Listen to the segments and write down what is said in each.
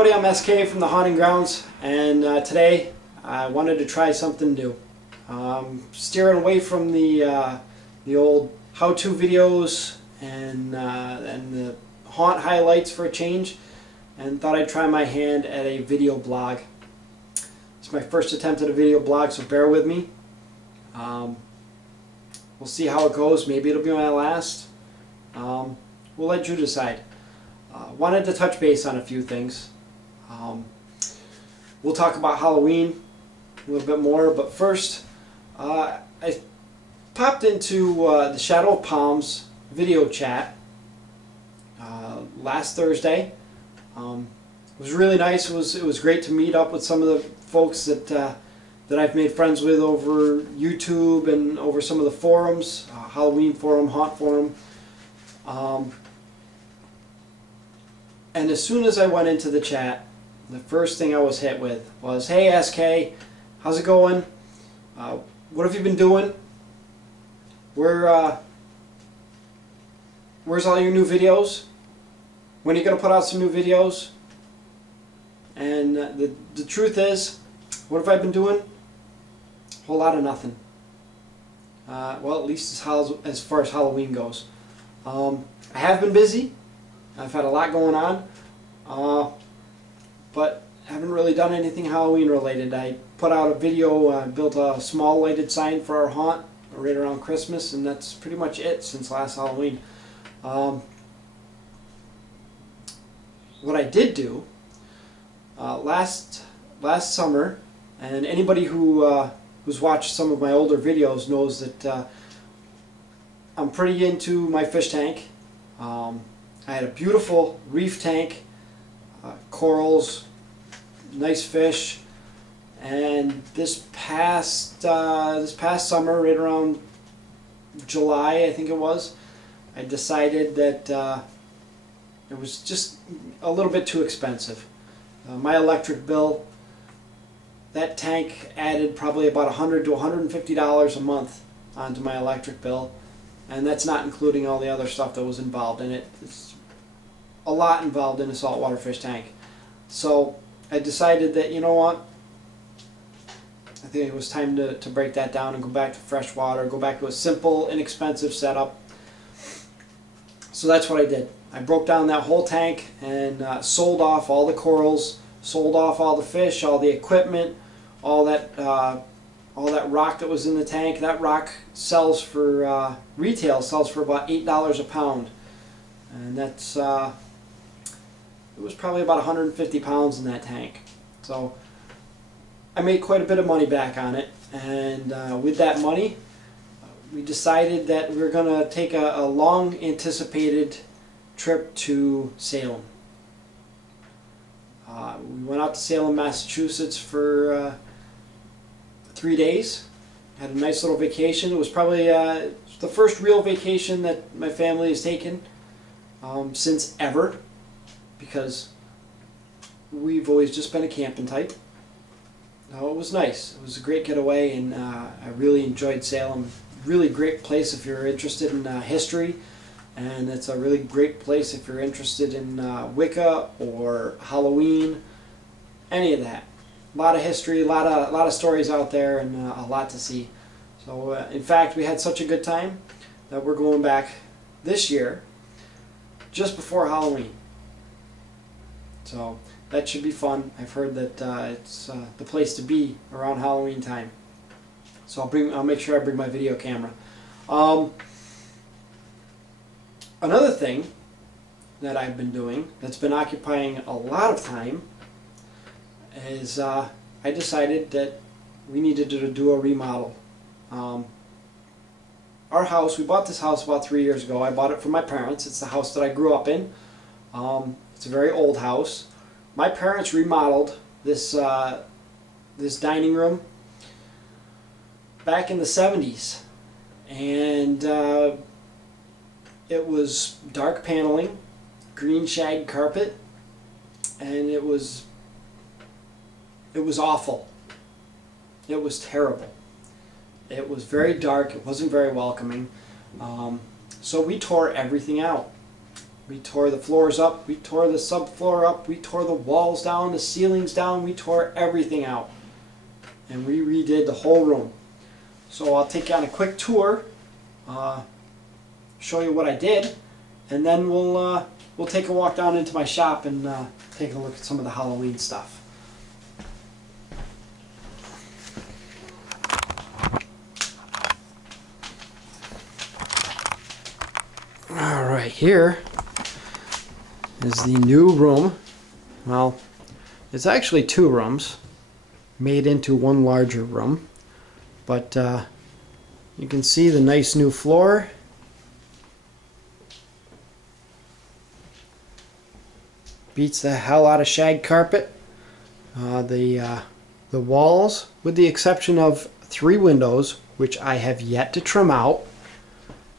everybody, I'm SK from the Haunting Grounds, and today I wanted to try something new. Steering away from the old how-to videos and the haunt highlights for a change, and thought I'd try my hand at a video blog. It's my first attempt at a video blog, so bear with me. We'll see how it goes. Maybe it'll be my last. We'll let you decide. Wanted to touch base on a few things. We'll talk about Halloween a little bit more, but first I popped into the Shadow of Palms video chat last Thursday. It was really nice. It was great to meet up with some of the folks that I've made friends with over YouTube and over some of the forums, Halloween forum, Haunt forum. And as soon as I went into the chat, the first thing I was hit with was, "Hey SK, how's it going? What have you been doing? Where's all your new videos? When are you going to put out some new videos?" And the truth is, what have I been doing? A whole lot of nothing. Well, at least as far as Halloween goes. I have been busy. I've had a lot going on, but haven't really done anything Halloween related. I put out a video, built a small lighted sign for our haunt right around Christmas, and that's pretty much it since last Halloween. What I did do last summer, and anybody who's watched some of my older videos knows that I'm pretty into my fish tank. I had a beautiful reef tank, corals, nice fish, and this past summer, right around July, I think it was, I decided that it was just a little bit too expensive. My electric bill, that tank added probably about $100 to $150 a month onto my electric bill, and that's not including all the other stuff that was involved in it. It's a lot involved in a saltwater fish tank. So I decided that, you know what, I think it was time to break that down and go back to freshwater, go back to a simple, inexpensive setup. So that's what I did. I broke down that whole tank and sold off all the corals, sold off all the fish, all the equipment, all that rock that was in the tank. That rock sells for retail, sells for about $8 a pound, and that's it was probably about 150 pounds in that tank. So I made quite a bit of money back on it, and with that money we decided that we were going to take a long anticipated trip to Salem. We went out to Salem, Massachusetts for 3 days. Had a nice little vacation. It was probably the first real vacation that my family has taken since ever, because we've always just been a camping type. No, it was nice. It was a great getaway, and I really enjoyed Salem. Really great place if you're interested in history, and it's a really great place if you're interested in Wicca or Halloween, any of that. A lot of history, a lot of stories out there, and a lot to see. So in fact, we had such a good time that we're going back this year just before Halloween. So that should be fun. I've heard that it's the place to be around Halloween time. So I'll make sure I bring my video camera. Another thing that I've been doing that's been occupying a lot of time is I decided that we needed to do a remodel. Our house, we bought this house about 3 years ago. I bought it from my parents. It's the house that I grew up in. It's a very old house. My parents remodeled this dining room back in the 70s, and it was dark paneling, green shag carpet, and it was awful. It was terrible. It was very dark. It wasn't very welcoming. So we tore everything out. We tore the floors up, we tore the subfloor up, we tore the walls down, the ceilings down, we tore everything out. And we redid the whole room. So I'll take you on a quick tour, show you what I did, and then we'll take a walk down into my shop and take a look at some of the Halloween stuff. Alright, here is the new room. Well, it's actually two rooms made into one larger room, but you can see the nice new floor. Beats the hell out of shag carpet. The walls, with the exception of 3 windows, which I have yet to trim out,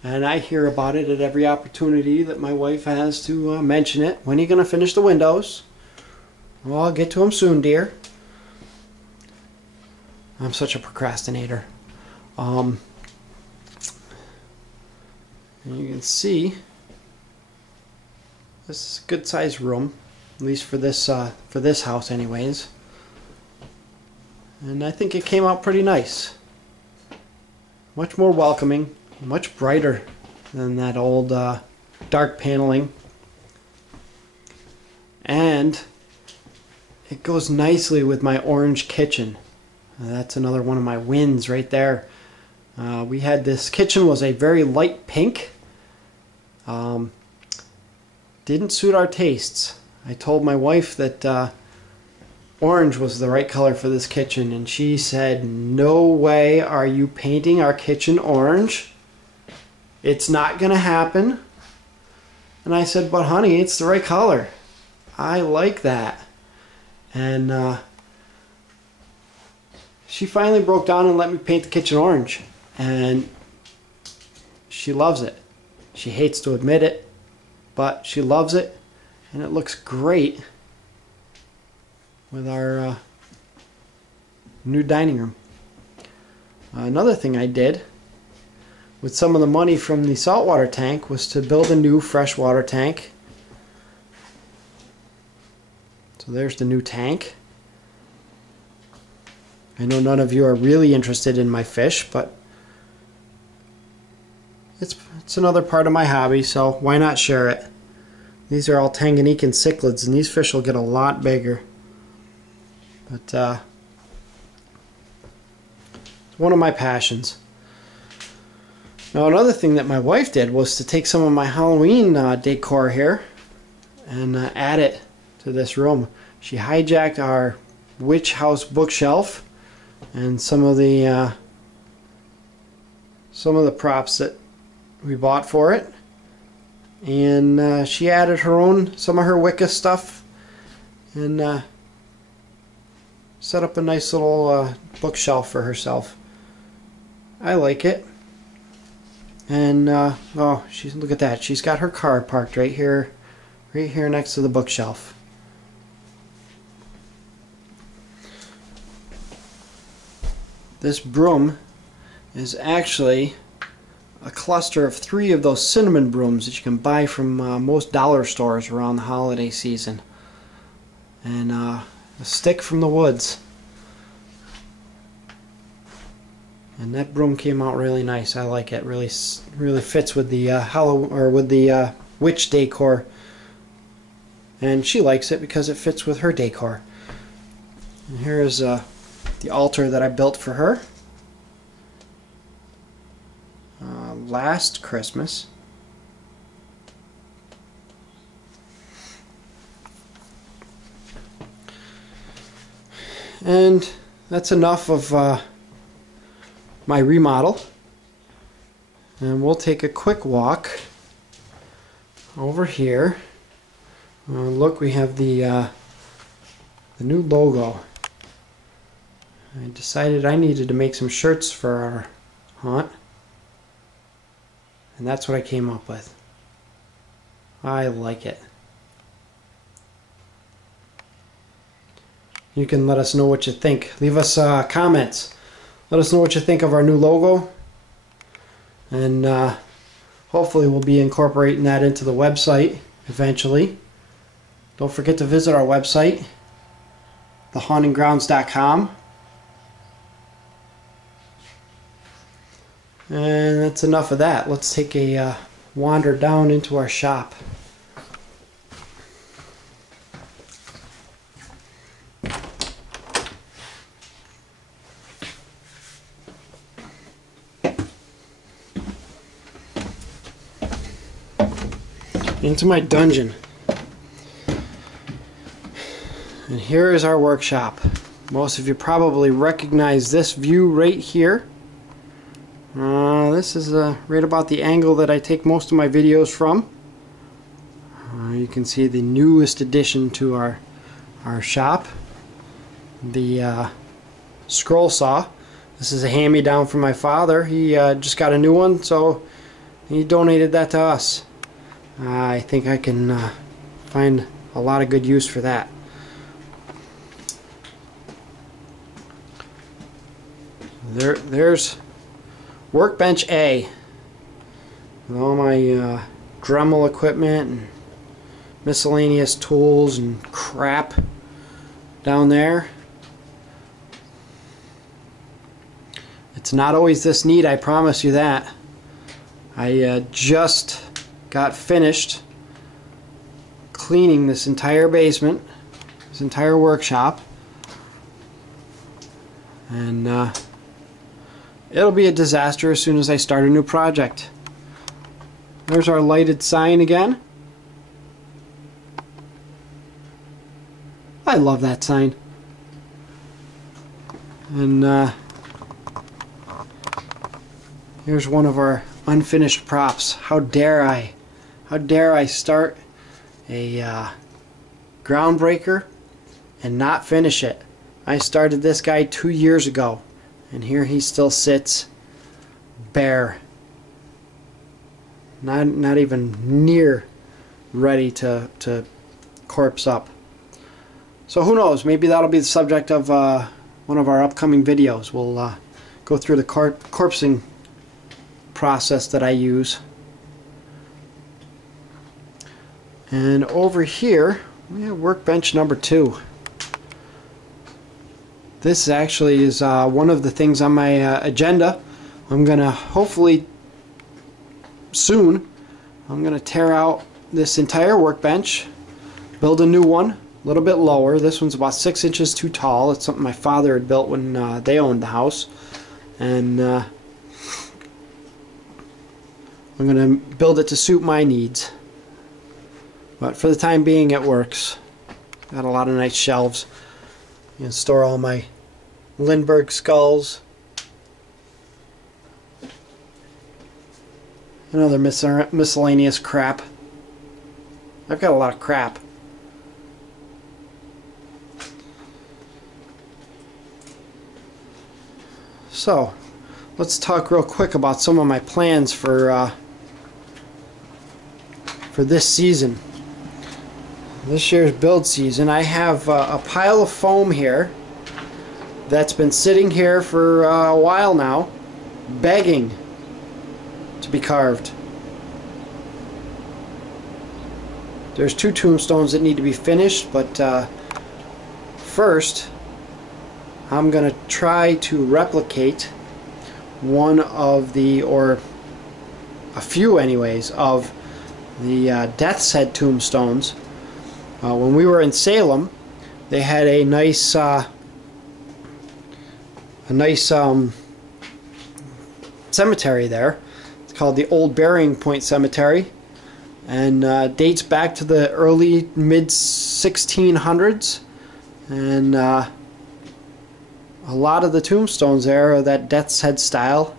and I hear about it at every opportunity that my wife has to mention it. When are you going to finish the windows? Well, I'll get to them soon, dear. I'm such a procrastinator. And you can see this is a good sized room, at least for this house anyways. And I think it came out pretty nice. Much more welcoming, much brighter than that old dark paneling. And it goes nicely with my orange kitchen. That's another one of my wins right there. We had this kitchen was a very light pink. Didn't suit our tastes. I told my wife that orange was the right color for this kitchen, and she said, "No way are you painting our kitchen orange. It's not gonna happen." And I said, "But honey, it's the right color. I like that." And she finally broke down and let me paint the kitchen orange, and she loves it. She hates to admit it, but she loves it, and it looks great with our new dining room. Another thing I did with some of the money from the saltwater tank was to build a new freshwater tank. So there's the new tank. I know none of you are really interested in my fish, but it's another part of my hobby, so why not share it? These are all Tanganyikan cichlids, and these fish will get a lot bigger. But it's one of my passions. Now another thing that my wife did was to take some of my Halloween decor here and add it to this room. She hijacked our witch house bookshelf and some of the props that we bought for it, and she added some of her Wicca stuff and set up a nice little bookshelf for herself. I like it. And oh, look at that. She's got her car parked right here next to the bookshelf. This broom is actually a cluster of 3 of those cinnamon brooms that you can buy from most dollar stores around the holiday season. And a stick from the woods. And that broom came out really nice. I like it. Really fits with the witch decor. And she likes it because it fits with her decor. And here is the altar that I built for her last Christmas. And that's enough of my remodel, and we'll take a quick walk over here. Look, we have the new logo. I decided I needed to make some shirts for our haunt, and that's what I came up with. I like it. You can let us know what you think. Leave us comments. Let us know what you think of our new logo, and hopefully we'll be incorporating that into the website eventually. Don't forget to visit our website, thehauntinggrounds.com. And that's enough of that. Let's take a wander down into our shop. Into my dungeon. And here is our workshop. Most of you probably recognize this view right here. This is right about the angle that I take most of my videos from. You can see the newest addition to our shop, the scroll saw. This is a hand-me-down from my father. He just got a new one, so he donated that to us. I think I can find a lot of good use for that. There's Workbench A with all my Dremel equipment and miscellaneous tools and crap down there. It's not always this neat, I promise you that. I just got finished cleaning this entire basement, this entire workshop, and it'll be a disaster as soon as I start a new project. There's our lighted sign again. I love that sign. And here's one of our unfinished props. How dare I? How dare I start a groundbreaker and not finish it? I started this guy 2 years ago, and here he still sits bare. Not even near ready to corpse up. So who knows? Maybe that'll be the subject of one of our upcoming videos. We'll go through the corpsing process that I use. And over here we have workbench number 2. This actually is one of the things on my agenda. I'm gonna hopefully soon tear out this entire workbench, build a new one, a little bit lower. This one's about 6 inches too tall. It's something my father had built when they owned the house, and I'm gonna build it to suit my needs. But for the time being, it works. Got a lot of nice shelves. You can store all my Lindbergh skulls and other miscellaneous crap. I've got a lot of crap. So, let's talk real quick about some of my plans for this season. This year's build season. I have a pile of foam here that's been sitting here for a while now, begging to be carved. There's 2 tombstones that need to be finished, but first I'm going to try to replicate one of the, or a few anyways, of the Death's Head tombstones. When we were in Salem, they had a nice cemetery there. It's called the Old Burying Point Cemetery, and dates back to the early mid 1600s. And a lot of the tombstones there are that Death's Head style.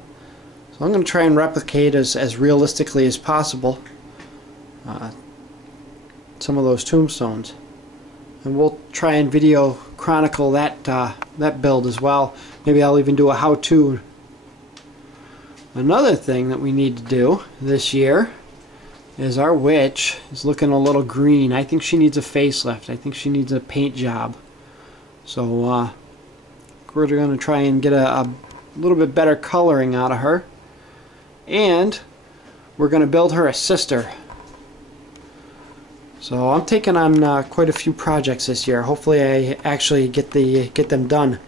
So I'm going to try and replicate as realistically as possible some of those tombstones, and we'll try and video chronicle that that build as well. Maybe I'll even do a how-to. Another thing that we need to do this year is our witch is looking a little green. I think she needs a facelift. I think she needs a paint job. So we're going to try and get a little bit better coloring out of her, and we're going to build her a sister. So I'm taking on quite a few projects this year. Hopefully I actually get them done.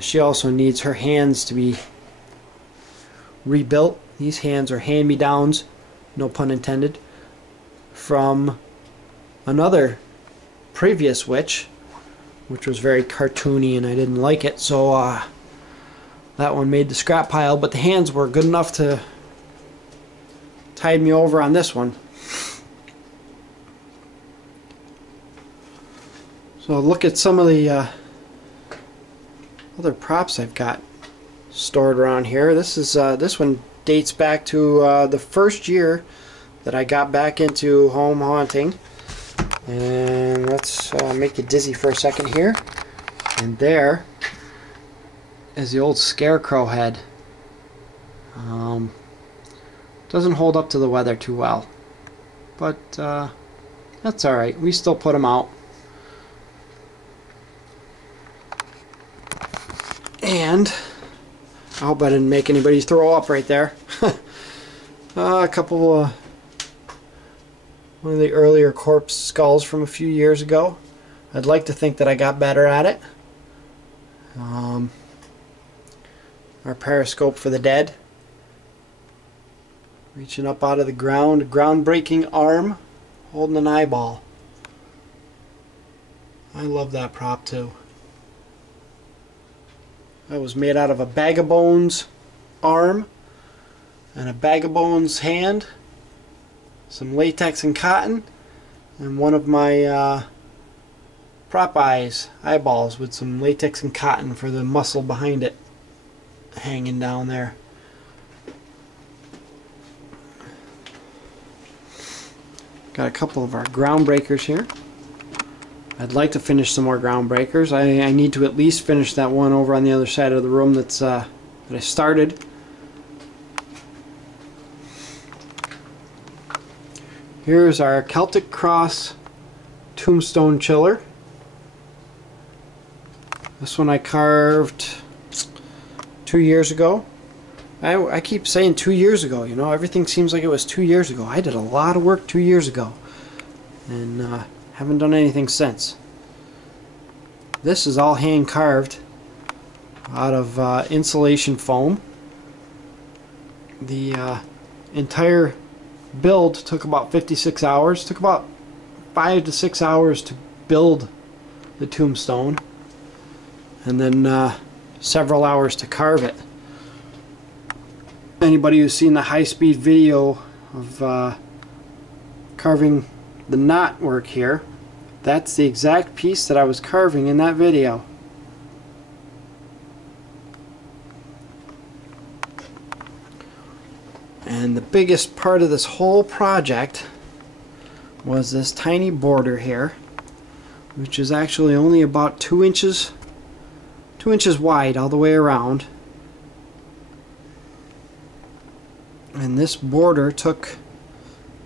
She also needs her hands to be rebuilt. These hands are hand-me-downs, no pun intended, from another previous witch, which was very cartoony and I didn't like it, so that one made the scrap pile, but the hands were good enough to tide me over on this one. So look at some of the other props I've got stored around here. This one dates back to the first year that I got back into home haunting. And let's make you dizzy for a second here. And there is the old scarecrow head. Doesn't hold up to the weather too well, but that's alright. We still put them out. And I hope I didn't make anybody throw up right there. A couple one of the earlier corpse skulls from a few years ago. I'd like to think that I got better at it. Our periscope for the dead. Reaching up out of the ground, groundbreaking arm holding an eyeball. I love that prop too. That was made out of a Bag of Bones arm and a Bag of Bones hand, some latex and cotton, and one of my prop eyeballs with some latex and cotton for the muscle behind it hanging down there. Got a couple of our ground breakers here. I'd like to finish some more ground breakers. I need to at least finish that one over on the other side of the room that I started. Here's our Celtic Cross tombstone chiller. This one I carved 2 years ago. I keep saying 2 years ago, you know, everything seems like it was 2 years ago. I did a lot of work 2 years ago and haven't done anything since. This is all hand carved out of insulation foam. The entire build took about 56 hours. Took about 5 to 6 hours to build the tombstone, and then several hours to carve it. Anybody who's seen the high-speed video of carving the knot work here, that's the exact piece that I was carving in that video. And the biggest part of this whole project was this tiny border here, which is actually only about 2 inches wide all the way around. And this border took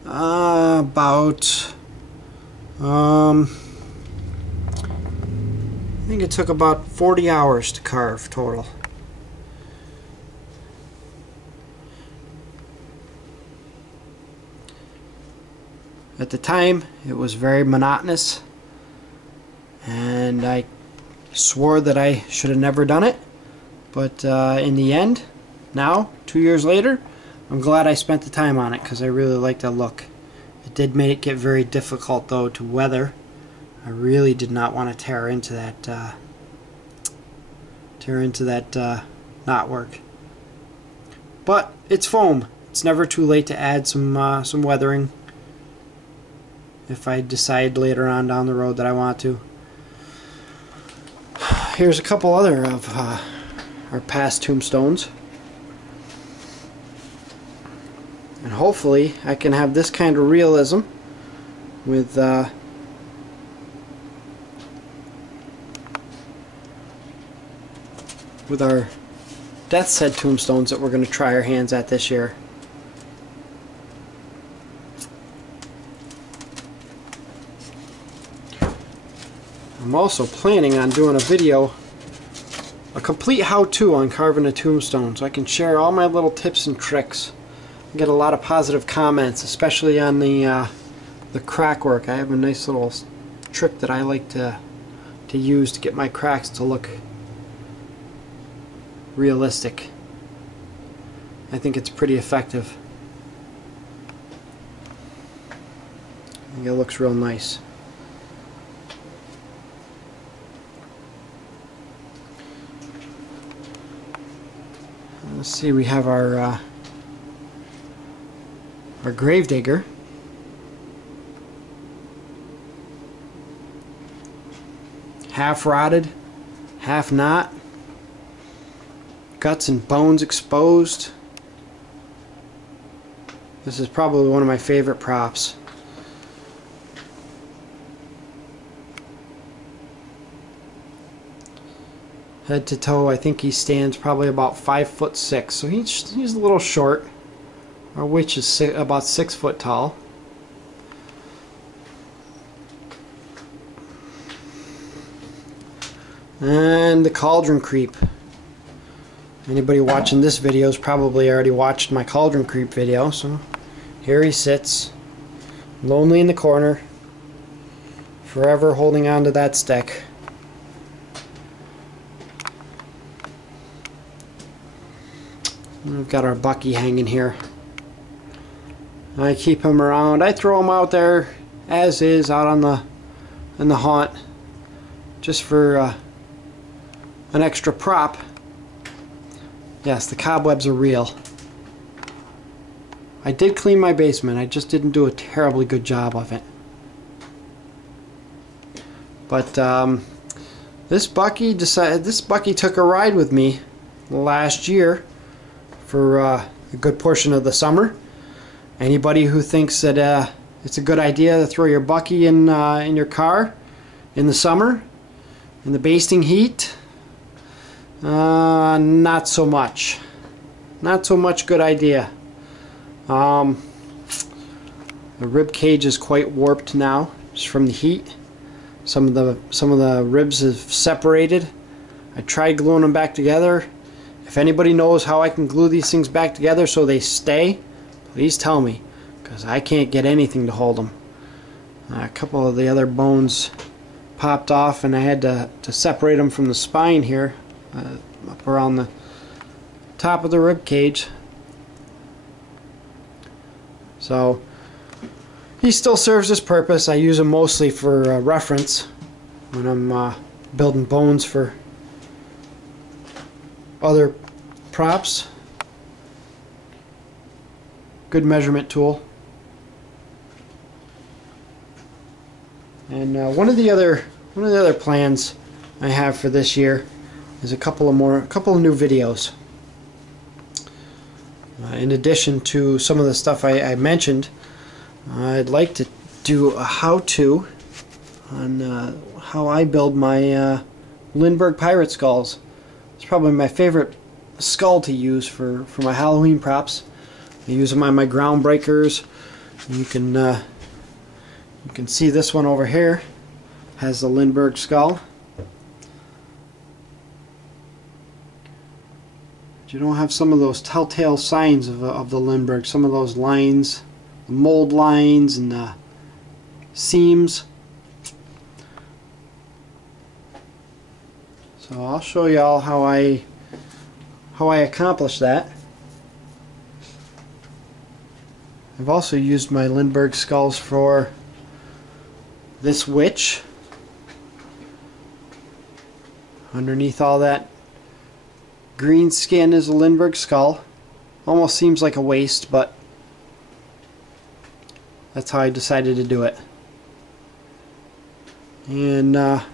about I think it took about 40 hours to carve total. At the time it was very monotonous and I swore that I should have never done it, but in the end, now 2 years later, I'm glad I spent the time on it because I really like that look. It did make it get very difficult though to weather. I really did not want to tear into that knotwork. But it's foam. It's never too late to add some weathering if I decide later on down the road that I want to. Here's a couple other of our past tombstones. And hopefully I can have this kind of realism with our Death's Head tombstones that we're going to try our hands at this year. I'm also planning on doing a video, a complete how-to on carving a tombstone, so I can share all my little tips and tricks. I get a lot of positive comments, especially on the the crack work. I have a nice little trick that I like to use to get my cracks to look realistic. I think it's pretty effective. I think it looks real nice. Let's see, we have our gravedigger. Half rotted, half not. Guts and bones exposed. This is probably one of my favorite props. Head to toe, I think he stands probably about 5'6", so he's a little short. Our witch is about 6 foot tall. And the Cauldron Creep. Anybody watching this video has probably already watched my Cauldron Creep video. So here he sits, lonely in the corner, forever holding on to that stick. We've got our Bucky hanging here. I keep him around. I throw him out there as is, out on in the haunt, just for an extra prop. Yes, the cobwebs are real. I did clean my basement. I just didn't do a terribly good job of it. But this Bucky took a ride with me last year for a good portion of the summer. Anybody who thinks that it's a good idea to throw your Bucky in your car in the summer, in the basting heat, not so much. Not so much good idea. The rib cage is quite warped now, just from the heat. Some of the ribs have separated. I tried gluing them back together. If anybody knows how I can glue these things back together so they stay, please tell me, because I can't get anything to hold them. A couple of the other bones popped off, and I had to separate them from the spine here, up around the top of the rib cage. So he still serves his purpose. I use him mostly for reference when I'm building bones for other props. Good measurement tool. And one of the other plans I have for this year is a couple of new videos. In addition to some of the stuff I mentioned, I'd like to do a how-to on how I build my Lindbergh pirate skulls. It's probably my favorite skull to use for my Halloween props. I use them on my ground breakers. You can see this one over here has the Lindbergh skull. But you don't have some of those telltale signs of the Lindbergh. Some of those lines, the mold lines and the seams. So I'll show you all how I accomplish that. I've also used my Lindbergh skulls for this witch. Underneath all that green skin is a Lindbergh skull. Almost seems like a waste, but that's how I decided to do it. And our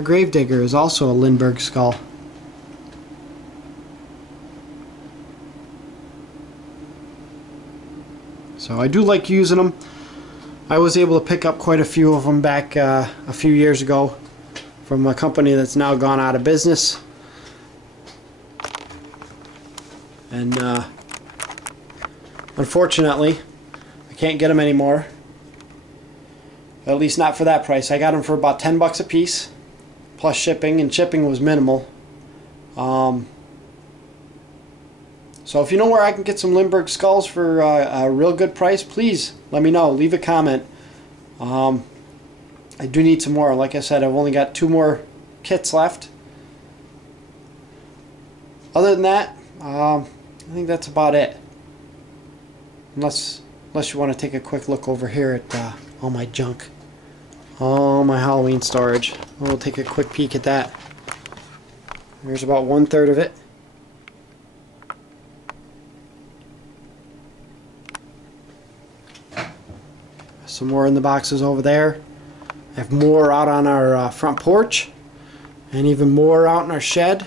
gravedigger is also a Lindbergh skull. So I do like using them. I was able to pick up quite a few of them back a few years ago from a company that's now gone out of business. And unfortunately, I can't get them anymore. At least not for that price. I got them for about 10 bucks a piece, plus shipping, and shipping was minimal. So if you know where I can get some Limburg skulls for a real good price, please let me know. Leave a comment. I do need some more. Like I said, I've only got 2 more kits left. Other than that, I think that's about it. Unless you want to take a quick look over here at all my junk. All my Halloween storage. We'll take a quick peek at that. There's about 1/3 of it. Some more in the boxes over there. I have more out on our front porch, and even more out in our shed.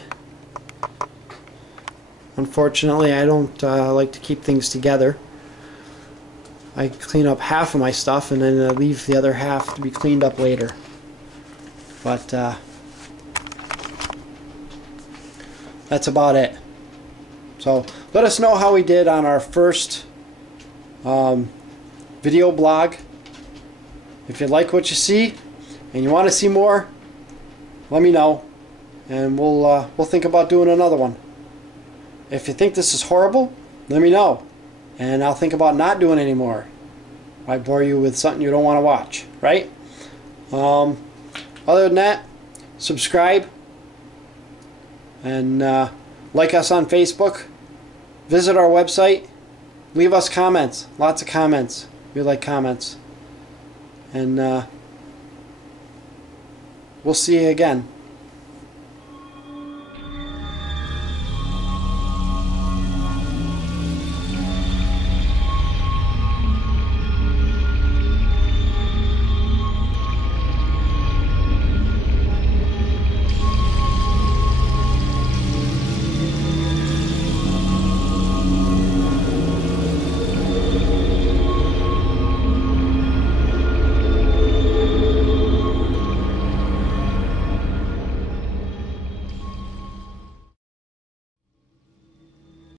Unfortunately, I don't like to keep things together. I clean up half of my stuff and then leave the other half to be cleaned up later. But that's about it. So let us know how we did on our first video blog. If you like what you see and you want to see more, let me know, and we'll think about doing another one. If you think this is horrible, let me know, and I'll think about not doing any more. I bore you with something you don't want to watch, right? Other than that, subscribe and like us on Facebook. Visit our website. Leave us comments. Lots of comments. We like comments. And we'll see you again.